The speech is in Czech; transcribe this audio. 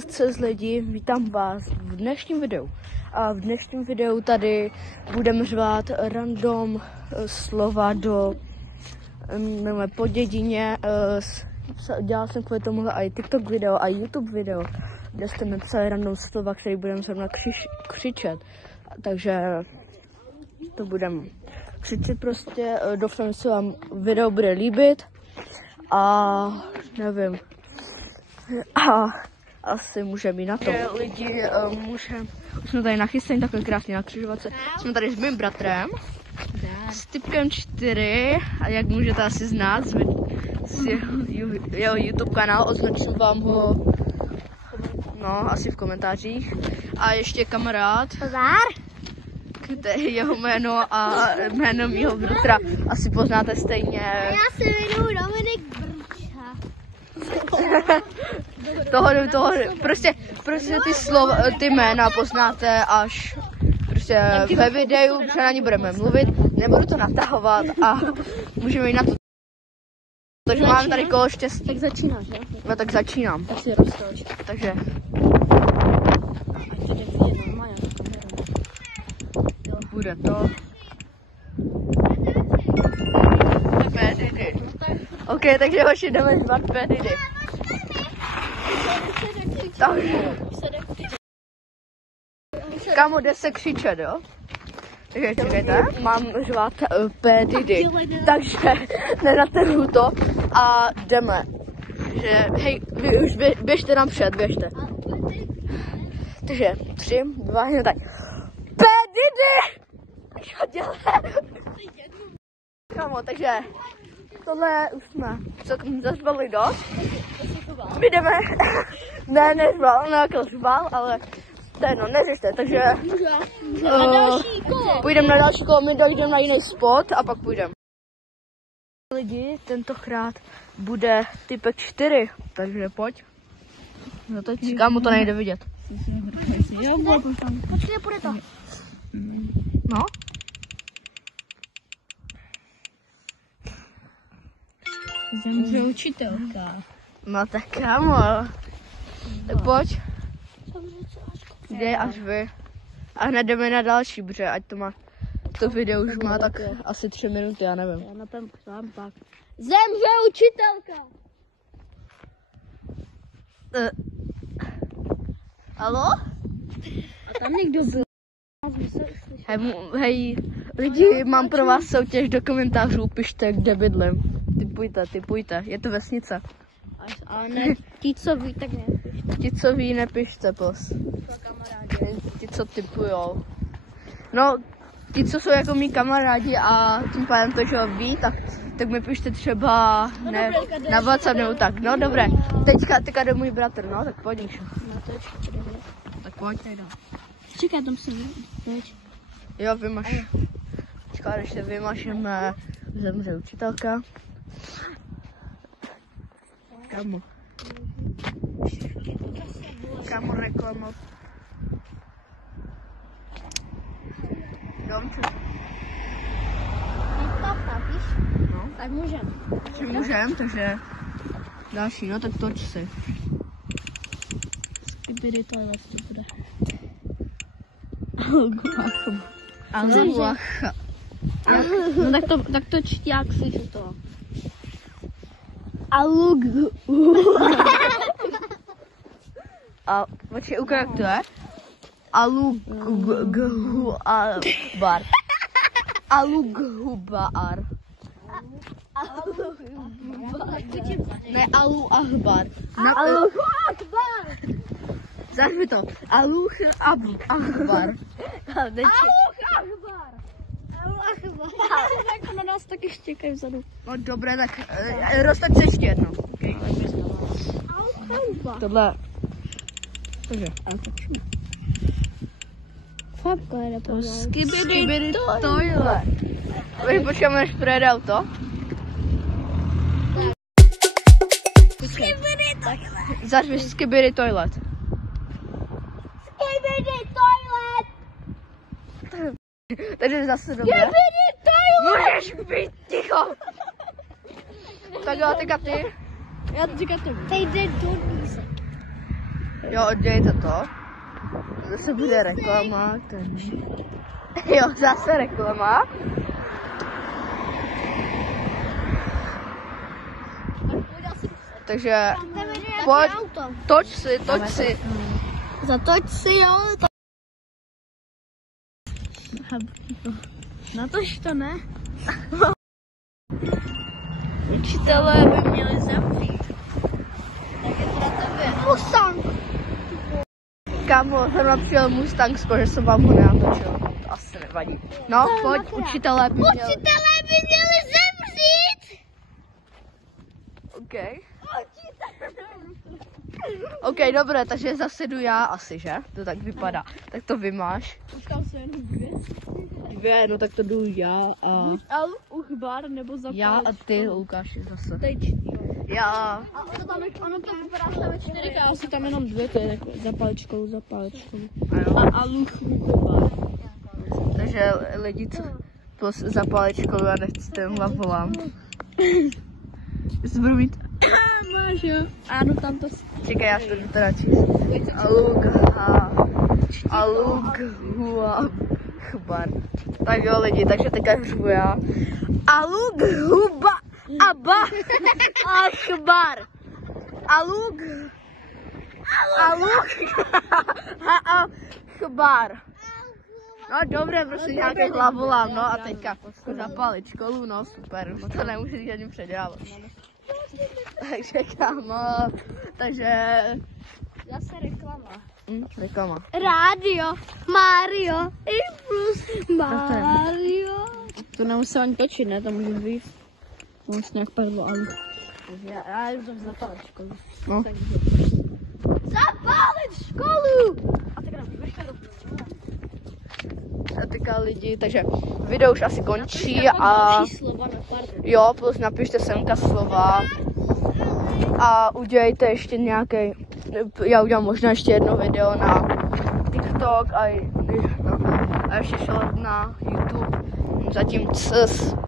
CZ lidi, vítám vás v dnešním videu. A v dnešním videu tady budeme řvát random slova do mé podědině. Dělal jsem kvůli tomu i TikTok video a YouTube video, kde jste mi psali random slova, které budeme zrovna křičet. Takže to budeme křičet prostě. Doufám, že se vám video bude líbit. A nevím. A asi můžeme jít na to. Lidi, už jsme tady nachystali takhle krásně na křižovatce. Jsme tady s mým bratrem, s typkem 4, a jak můžete asi znát z jeho YouTube kanál, označím vám ho asi v komentářích. A ještě kamarád, jeho jméno a jméno mýho bratra asi poznáte stejně. Já se jmenuji Dominik Brča. Prostě ty slova, ty jména poznáte až prostě ve videu, protože na ní budeme mluvit, nebudu to natahovat a můžeme jít na to. Takže mám tady kolo štěstí. Tak začínáš, jo? No tak začínám. Tak si roztoč. Takže. Bude to. Pedidy. OK, takže hoši, jdeme řvat pedidy. Takže. Kámo, jde se křičet, jo? Takže čekajte, mám řvat pedidy. Takže nenatrhu to a jdeme. Že, hej, vy už běžte napřed, běžte. Takže 3, 2, 1, tak. Pedidy! Kámo, takže tohle už jsme celkem zařvali dost. My jdeme, neřval, jako řval, ale to je jedno, neřešte, takže půjdeme na další kolo, my dojdeme na jiný spot a pak půjdeme. Lidi, tentokrát bude typek 4, takže pojď. No teď kámo, to nejde vidět. Počkej, půjde to. No. Zemře učitelka. No tak kámo. Tak pojď. Jde až vy. A hned jdeme na další, protože ať to má, to video už má tak asi 3 minuty, já nevím. Já napím sám pak. Zemře učitelka. Haló? A tam někdo byl. Hej, lidi, mám pro vás soutěž do komentářů, pište, kde bydlím. Typujte, je to vesnice. Ale ne, ti, co ví, tak nepište. Ti, co ví, nepište, ti, co typujou. No, ti, co jsou jako mý kamarádi a tím pádem to, že ho ví, tak mi pište třeba na WhatsApp nebo tak. No dobré, teďka jde můj bratr, no tak pojď. Tak pojď. Čekaj, tam se pojď. Jo, vymaš. Čeká, když se vymašeme, zemře učitelka. Kámo reklama. Domče. No. Tak můžem. Takže další, no tak toč si. Skibidi toilet to bude. Aluacha. No tak to čti, jak si to. Alug. A počkej, ukáž, jak to je? Alughubar. Alughubar. Ne, Aluachbar. Aluachbar. Zařvi to. Aluachbar. Tak na nás taky štěkají vzadu. No dobré, tak roztoč se ještě jedno. Okay. Tohle. Takže. Fabko je nepovedal. Skibidi toilet. Počkáme, než projede auto. Skibidi toilet. Zařvi skibidi toilet. Skibidi toilet. Takže zase dobré. Skibidi toilet. Můžeš být ticho. Tak jo, teďka ty. Já to říkám to. Teď jde do míse. Jo, oddělejte to. Zase bude reklama. Jo, zase reklama. Takže pojď, toč si. Zatoč si, jo. Natoč to ne. Učitelé by měli zemřít. Tak je to na tebe. Mustang! Kámo, zrovna přijel Mustang, že jsem vám ho nenatočil. To asi nevadí. No, pojď, učitelé by měli zemřít! OK. OK, dobré, takže zase jdu já asi, že? To tak vypadá. Tak to vymáš. Počkám se jenom dvě. Dvě, no tak to jdu já a... Uchbár nebo Zapáličko. Já a ty, Lukáši, zase. Teď, jo. Já. A ono to vypadá, že tam je 4, já si tam jenom 2, to je jako Zapáličkou. A Uchbár. Takže lidi, co za pálečkou a nechci ten hlavolám. Jestli budu mít... Máš jo. Ano, tam to... Čekaj, já si to teda číst. Alug Chbar. Tak jo lidi, takže teďka hřvu já. Alug Huba Aba Chbar. Alug Chbar. No dobré, prostě nějaký hlavolám, no a teďka zapálit školu, no super, už to nemusíš ani předělávat. Takže kámo, takže... Zase reklama. Reklama. Rádio, Mario, Influs, Mario. To nemusím ani točit, ne? To můžu říct. To musím nějak padlo, ale... Já jdu tam zapálit školu. No. Zapálit školu! A tak nám vyšlo. A teďka lidi, takže video už asi končí a... Jo, plus napište semka slova. A udělejte ještě nějaký, já udělám možná ještě jedno video na TikTok a ještě šel na YouTube. Zatím